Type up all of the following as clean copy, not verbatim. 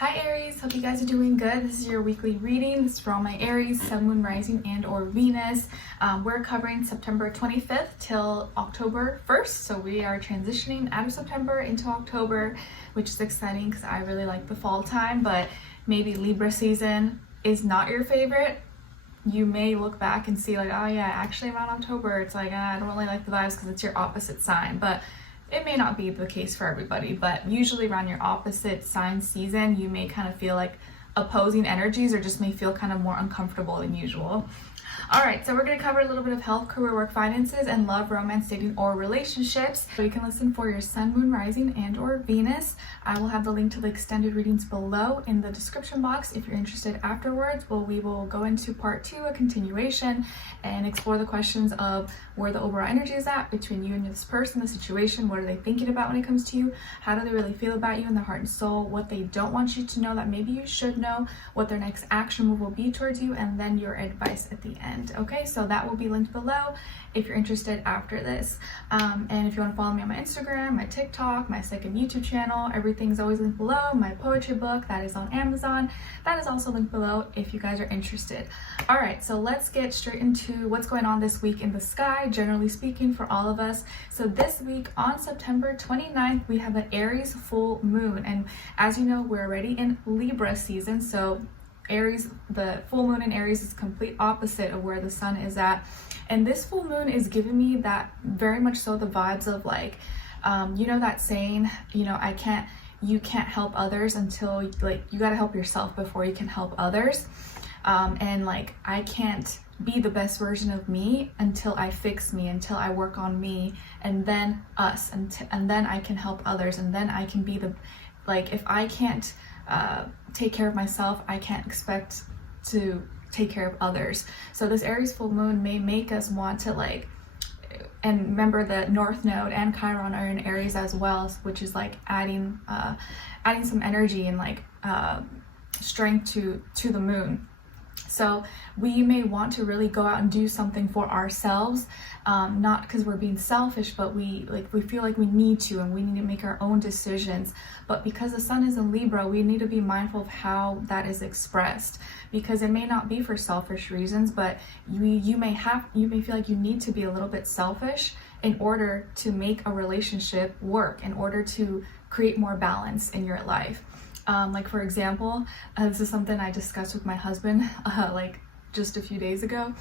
Hi Aries, hope you guys are doing good. This is your weekly reading. This is for all my Aries, Sun, Moon, Rising, and or Venus. We're covering September 25th till October 1st. So we are transitioning out of September into October, which is exciting because I really like the fall time, but maybe Libra season is not your favorite. You may look back and see like, oh yeah, actually around October, it's like, I don't really like the vibes because it's your opposite sign, but it may not be the case for everybody, but usually around your opposite sign season, you may kind of feel like opposing energies or just may feel kind of more uncomfortable than usual. All right, so we're going to cover a little bit of health, career, work, finances, and love, romance, dating, or relationships. So you can listen for your Sun, Moon, Rising, and or Venus. I will have the link to the extended readings below in the description box if you're interested afterwards. Well, we will go into part 2, a continuation, and explore the questions of where the overall energy is at between you and this person, the situation. What are they thinking about when it comes to you? How do they really feel about you in their heart and soul? What they don't want you to know that maybe you should know, what their next action move will be towards you, and then your advice at the end. Okay, so that will be linked below if you're interested after this. And if you want to follow me on my Instagram, my TikTok, my second YouTube channel, everything's always linked below. My poetry book, that is on Amazon, that is also linked below if you guys are interested. All right, so let's get straight into what's going on this week in the sky, generally speaking, for all of us. So this week on September 29th, we have an Aries full moon. And as you know, we're already in Libra season. So Aries, the full moon in Aries is complete opposite of where the sun is at. And this full moon is giving me that very much so the vibes of like, you know that saying, you know, you can't help others until like, you got to help yourself before you can help others. And like, I can't be the best version of me until I fix me, until I work on me, and then us, and then I can help others, and then I can be the, like, if I can't take care of myself, I can't expect to take care of others. So this Aries full moon may make us want to like, and remember the North Node and Chiron are in Aries as well, which is like adding some energy and like strength to the moon. So we may want to really go out and do something for ourselves, not because we're being selfish, but we feel like we need to, and we need to make our own decisions. But because the sun is in Libra, we need to be mindful of how that is expressed, because it may not be for selfish reasons, but you may feel like you need to be a little bit selfish in order to make a relationship work, in order to create more balance in your life. Like for example, this is something I discussed with my husband like just a few days ago.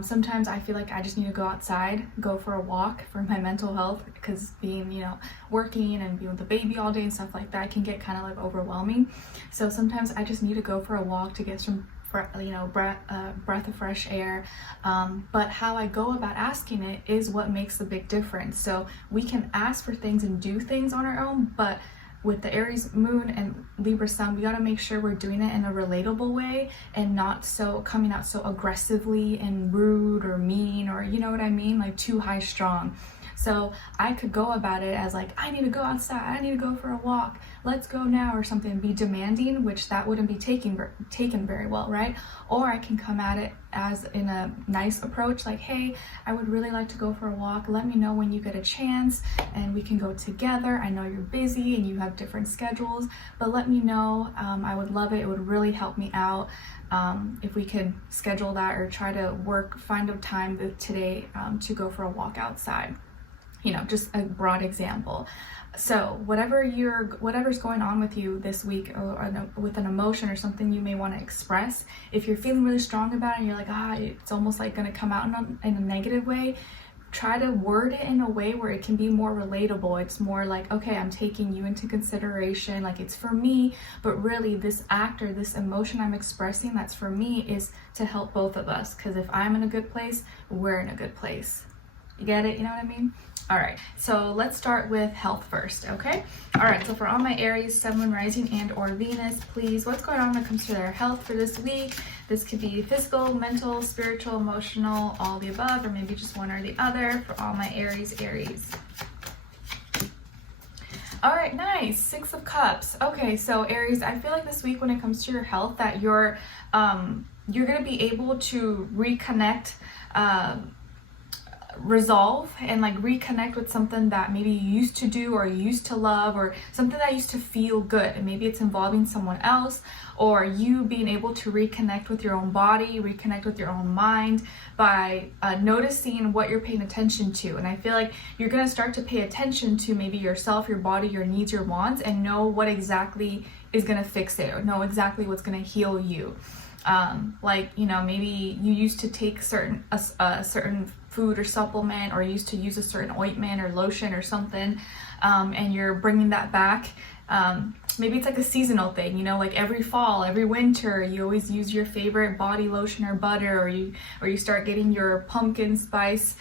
Sometimes I feel like I just need to go outside, go for a walk for my mental health, because being, you know, working and being with the baby all day and stuff like that can get kind of like overwhelming. So sometimes I just need to go for a walk to get some breath of fresh air. But how I go about asking it is what makes the big difference. So we can ask for things and do things on our own, but with the Aries moon and Libra sun, we got to make sure we're doing it in a relatable way and not so coming out so aggressively and rude or mean, or you know what I mean, like too high strong. So I could go about it as like, I need to go outside, I need to go for a walk, let's go now, or something, be demanding, which that wouldn't be taken very well, right? Or I can come at it as in a nice approach, like, hey, I would really like to go for a walk, let me know when you get a chance and we can go together. I know you're busy and you have different schedules, but let me know. I would love it. It would really help me out if we could schedule that, or try to find a time today to go for a walk outside. You know, just a broad example. So whatever's going on with you this week, or with an emotion or something you may want to express, if you're feeling really strong about it and you're like, it's almost like going to come out in a negative way, try to word it in a way where it can be more relatable. It's more like, okay, I'm taking you into consideration, like it's for me, but really this act or this emotion I'm expressing that's for me is to help both of us, because if I'm in a good place, we're in a good place. You get it? You know what I mean? All right, so let's start with health first, okay? All right, so for all my Aries, Sun, Moon, Rising, and or Venus, please, what's going on when it comes to their health for this week? This could be physical, mental, spiritual, emotional, all the above, or maybe just one or the other for all my Aries. All right, nice, 6 of Cups. Okay, so Aries, I feel like this week when it comes to your health that you're gonna be able to reconnect resolve and like reconnect with something that maybe you used to do or you used to love, or something that used to feel good, and maybe it's involving someone else, or you being able to reconnect with your own body, reconnect with your own mind by noticing what you're paying attention to. And I feel like you're going to start to pay attention to maybe yourself, your body, your needs, your wants, and know what exactly is going to fix it, or know exactly what's going to heal you. Like, you know, maybe you used to take a certain food or supplement, or used to use a certain ointment or lotion or something, and you're bringing that back. Maybe it's like a seasonal thing, you know, like every fall, every winter, you always use your favorite body lotion or butter, or you start getting your pumpkin spice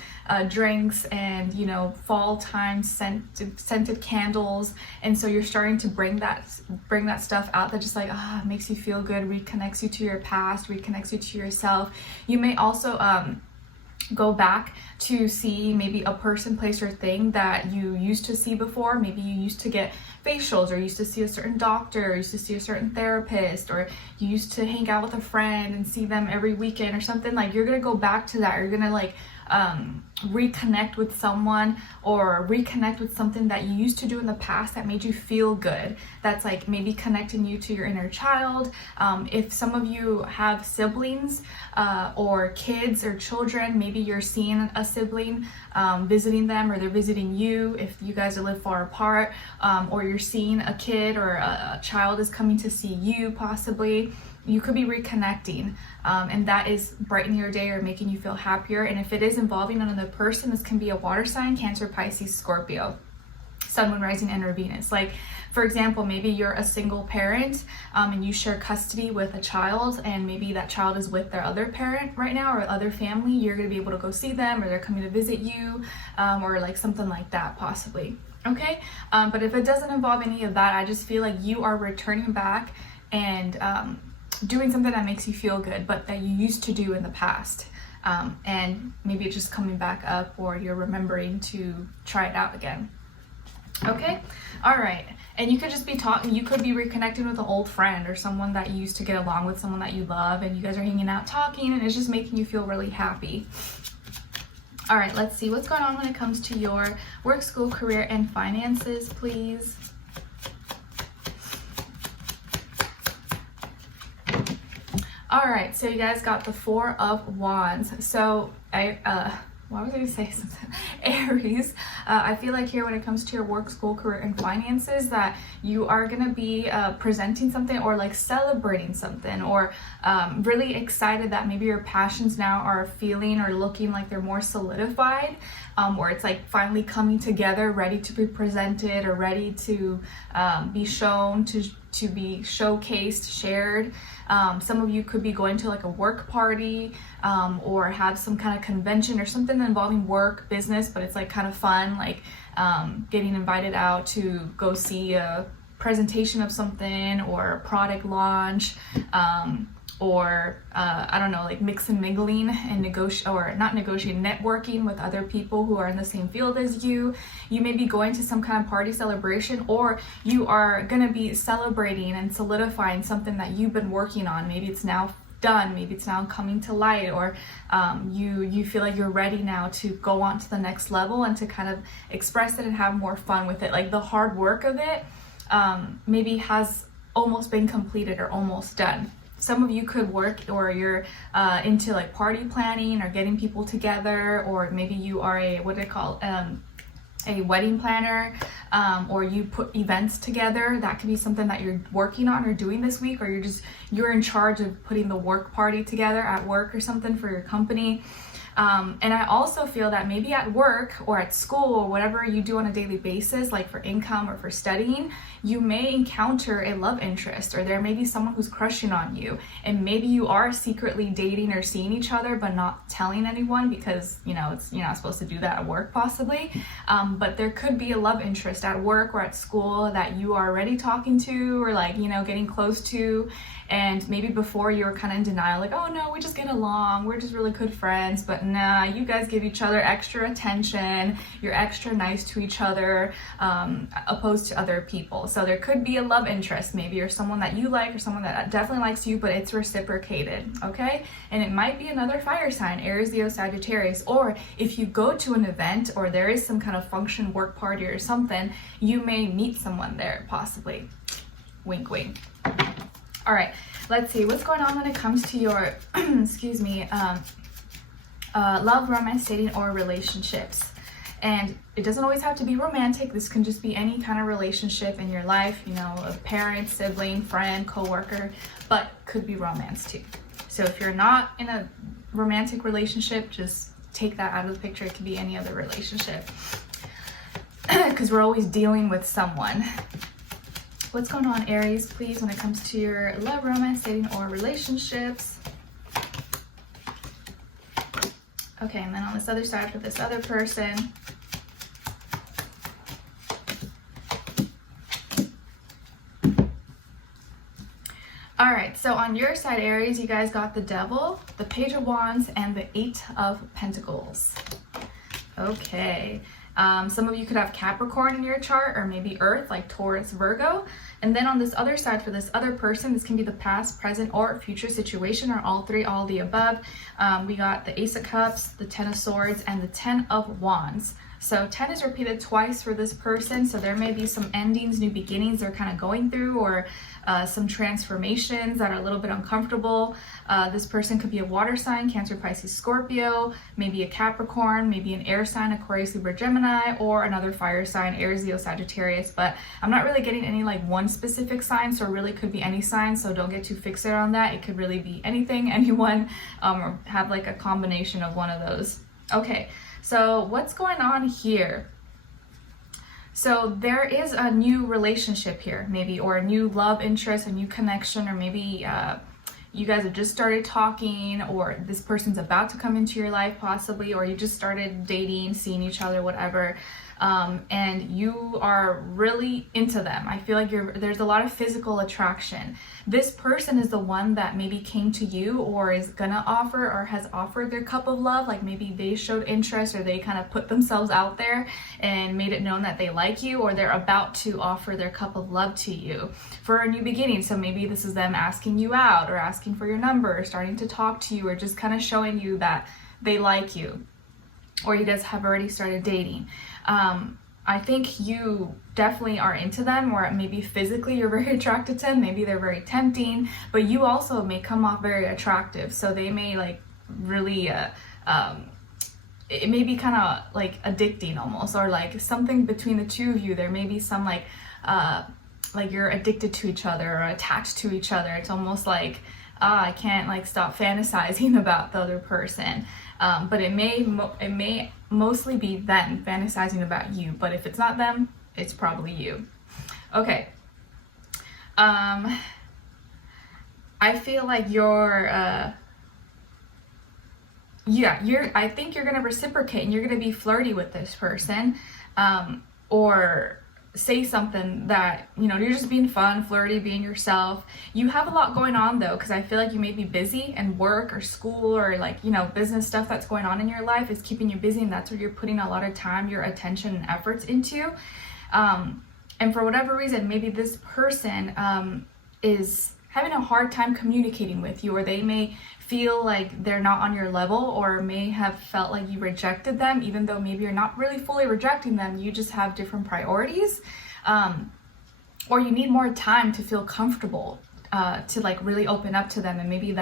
drinks, and, you know, fall time scented candles, and so you're starting to bring that stuff out that just like makes you feel good, reconnects you to your past, reconnects you to yourself. You may also go back to see maybe a person, place, or thing that you used to see before. Maybe you used to get facials, or used to see a certain doctor, or used to see a certain therapist, or you used to hang out with a friend and see them every weekend or something. Like, you're gonna go back to that. You're gonna like reconnect with someone, or reconnect with something that you used to do in the past that made you feel good, that's like maybe connecting you to your inner child. If some of you have siblings or kids or children, maybe you're seeing a sibling, visiting them, or they're visiting you if you guys live far apart, or you're seeing a kid or a child is coming to see you possibly. You could be reconnecting, and that is brightening your day or making you feel happier. And if it is involving another person, this can be a water sign, Cancer, Pisces, Scorpio, Sun, Moon, Rising, and or Venus. Like, for example, maybe you're a single parent, and you share custody with a child, and maybe that child is with their other parent right now, or other family. You're going to be able to go see them, or they're coming to visit you, or like something like that possibly. Okay, but if it doesn't involve any of that, I just feel like you are returning back and doing something that makes you feel good, but that you used to do in the past, and maybe it's just coming back up, or you're remembering to try it out again. Okay, all right. And you could just be talking, you could be reconnecting with an old friend, or someone that you used to get along with, someone that you love, and you guys are hanging out talking, and it's just making you feel really happy. All right, let's see what's going on when it comes to your work, school, career, and finances, please. All right, so you guys got the Four of Wands. So why was I going to say something? Aries, I feel like here when it comes to your work, school, career, and finances, that you are going to be presenting something, or like celebrating something, or really excited that maybe your passions now are feeling or looking like they're more solidified, or it's like finally coming together, ready to be presented, or ready to be shown, to be showcased, shared. Some of you could be going to like a work party, or have some kind of convention or something involving work, business, but it's like kind of fun, like getting invited out to go see a presentation of something, or a product launch, or I don't know, like mix and mingling and networking with other people who are in the same field as you. You may be going to some kind of party celebration, or you are going to be celebrating and solidifying something that you've been working on. Maybe it's now done, maybe it's now coming to light, or you feel like you're ready now to go on to the next level and to kind of express it and have more fun with it. Like the hard work of it maybe has almost been completed or almost done. Some of you could work, or you're into like party planning or getting people together, or maybe you are a wedding planner, or you put events together. That could be something that you're working on or doing this week, or you're in charge of putting the work party together at work or something for your company. And I also feel that maybe at work or at school or whatever you do on a daily basis, like for income or for studying, you may encounter a love interest, or there may be someone who's crushing on you, and maybe you are secretly dating or seeing each other but not telling anyone, because you're not supposed to do that at work possibly. But there could be a love interest at work or at school that you are already talking to, or like getting close to, and maybe before you were kind of in denial, like, oh no, we just get along, we're just really good friends. But nah, you guys give each other extra attention, you're extra nice to each other, opposed to other people. So there could be a love interest, maybe, or someone that you like, or someone that definitely likes you, but it's reciprocated, okay? And it might be another fire sign, Aries, Leo, Sagittarius. Or if you go to an event, or there is some kind of function, work party or something, you may meet someone there, possibly. Wink, wink. All right, let's see what's going on when it comes to your, excuse me, love, romance, dating, or relationships. And it doesn't always have to be romantic. This can just be any kind of relationship in your life, you know, a parent, sibling, friend, coworker, but could be romance too. So if you're not in a romantic relationship, just take that out of the picture. It could be any other relationship, because we're always dealing with someone. What's going on, Aries, please, when it comes to your love, romance, dating, or relationships? Okay, and then on this other side for this other person. All right, so on your side, Aries, you guys got the Devil, the Page of Wands, and the 8 of Pentacles. Okay. Some of you could have Capricorn in your chart, or maybe Earth, like Taurus, Virgo. And then on this other side, for this other person, this can be the past, present, or future situation, or all three, all the above. We got the Ace of Cups, the 10 of Swords, and the 10 of Wands. So 10 is repeated twice for this person, so there may be some endings, new beginnings they're kind of going through, or some transformations that are a little bit uncomfortable. This person could be a water sign, Cancer, Pisces, Scorpio, maybe a Capricorn, maybe an air sign, Aquarius, Libra, Gemini, or another fire sign, Aries, Leo, Sagittarius. But I'm not really getting any like one specific sign, so it really could be any sign, so don't get too fixated on that. It could really be anything, anyone, or have like a combination of one of those. Okay, so what's going on here? So there is a new relationship here, maybe, or a new love interest, a new connection, or maybe you guys have just started talking, or this person's about to come into your life possibly, or you just started dating, seeing each other, whatever. And you are really into them. I feel like there's a lot of physical attraction. This person is the one that maybe came to you, or is gonna offer, or has offered their cup of love. Like maybe they showed interest, or they kind of put themselves out there and made it known that they like you, or they're about to offer their cup of love to you for a new beginning. So maybe this is them asking you out, or asking for your number, or starting to talk to you, or just kind of showing you that they like you, or you guys have already started dating. I think you definitely are into them, or maybe physically you're very attracted to them. Maybe they're very tempting, but you also may come off very attractive. So they may like really, it may be kind of like addicting almost, or like something between the two of you. There may be some like you're addicted to each other, or attached to each other. It's almost like, I can't like stop fantasizing about the other person. But it may mostly be them fantasizing about you, but if it's not them, it's probably you. Okay. I feel like I think you're gonna reciprocate, and you're gonna be flirty with this person, or say something that, you know, you're just being fun, flirty, being yourself. You have a lot going on though, because I feel like you may be busy, and work or school, or like, you know, business stuff that's going on in your life is keeping you busy, and that's where you're putting a lot of time, your attention, and efforts into. And for whatever reason, maybe this person is having a hard time communicating with you, or they may feel like they're not on your level, or may have felt like you rejected them, even though maybe you're not really fully rejecting them, you just have different priorities, or you need more time to feel comfortable to like really open up to them. And maybe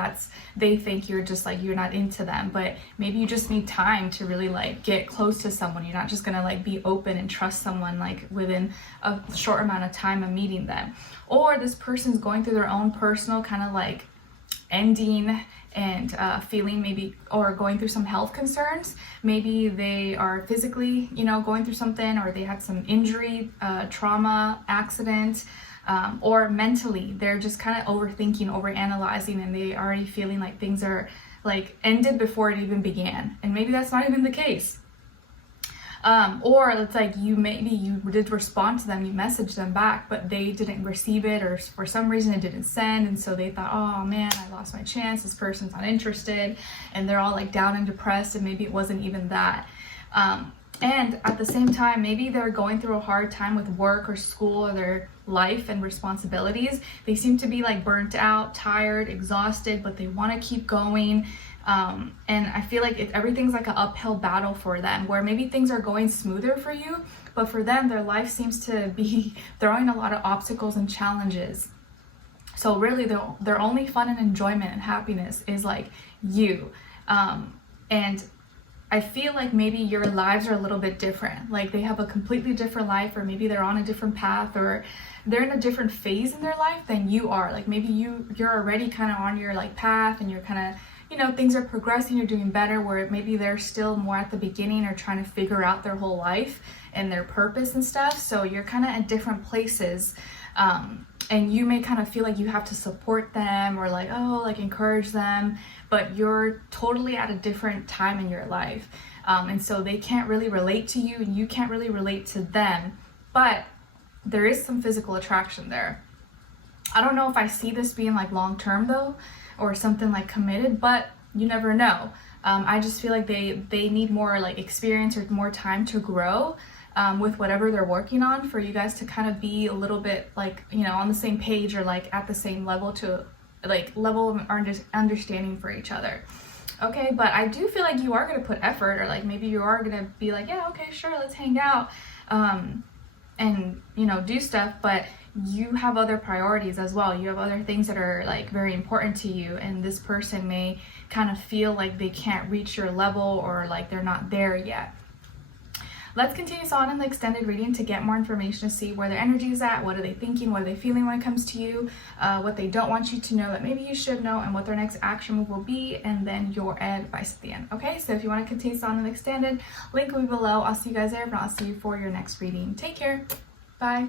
they think you're just like, you're not into them, but maybe you just need time to really like get close to someone. You're not just gonna like be open and trust someone like within a short amount of time of meeting them. Or this person's going through their own personal kind of like ending, and feeling maybe, or going through some health concerns. Maybe they are physically, you know, going through something, or they had some injury, trauma, accident, or mentally they're just kind of overthinking, overanalyzing, and they already feeling like things are like ended before it even began, and maybe that's not even the case. Or it's like maybe you did respond to them, you messaged them back, but they didn't receive it, or for some reason it didn't send, and so they thought, oh man, I lost my chance, this person's not interested, and they're all like down and depressed, and maybe it wasn't even that. And at the same time, maybe they're going through a hard time with work or school or their life and responsibilities. They seem to be like burnt out, tired, exhausted, but they want to keep going. And I feel like everything's like an uphill battle for them, where maybe things are going smoother for you, but for them, their life seems to be throwing a lot of obstacles and challenges. So really, their only fun and enjoyment and happiness is like you. And I feel like maybe your lives are a little bit different. Like they have a completely different life, or maybe they're on a different path, or they're in a different phase in their life than you are. Like maybe you're already kind of on your like path, and you're kind of, you know, things are progressing, you're doing better, where maybe they're still more at the beginning or trying to figure out their whole life and their purpose and stuff. So you're kind of at different places. And you may kind of feel like you have to support them, or like, oh, like encourage them, but you're totally at a different time in your life. And so they can't really relate to you, and you can't really relate to them, but there is some physical attraction there. I don't know if I see this being like long-term though, or something like committed, but you never know. I just feel like they need more like experience or more time to grow with whatever they're working on, for you guys to kind of be a little bit like, you know, on the same page, or like at the same level of understanding for each other. Okay, but I do feel like you are going to put effort, or like maybe you are going to be like, yeah, okay, sure, let's hang out, and, you know, do stuff, but you have other priorities as well. You have other things that are like very important to you, and this person may kind of feel like they can't reach your level, or like they're not there yet. Let's continue on in the extended reading to get more information, to see where their energy is at, what are they thinking, what are they feeling when it comes to you, what they don't want you to know that maybe you should know, and what their next action move will be, and then your advice at the end. Okay, so if you want to continue on in the extended, link will be below. I'll see you guys there, but I'll see you for your next reading. Take care. Bye.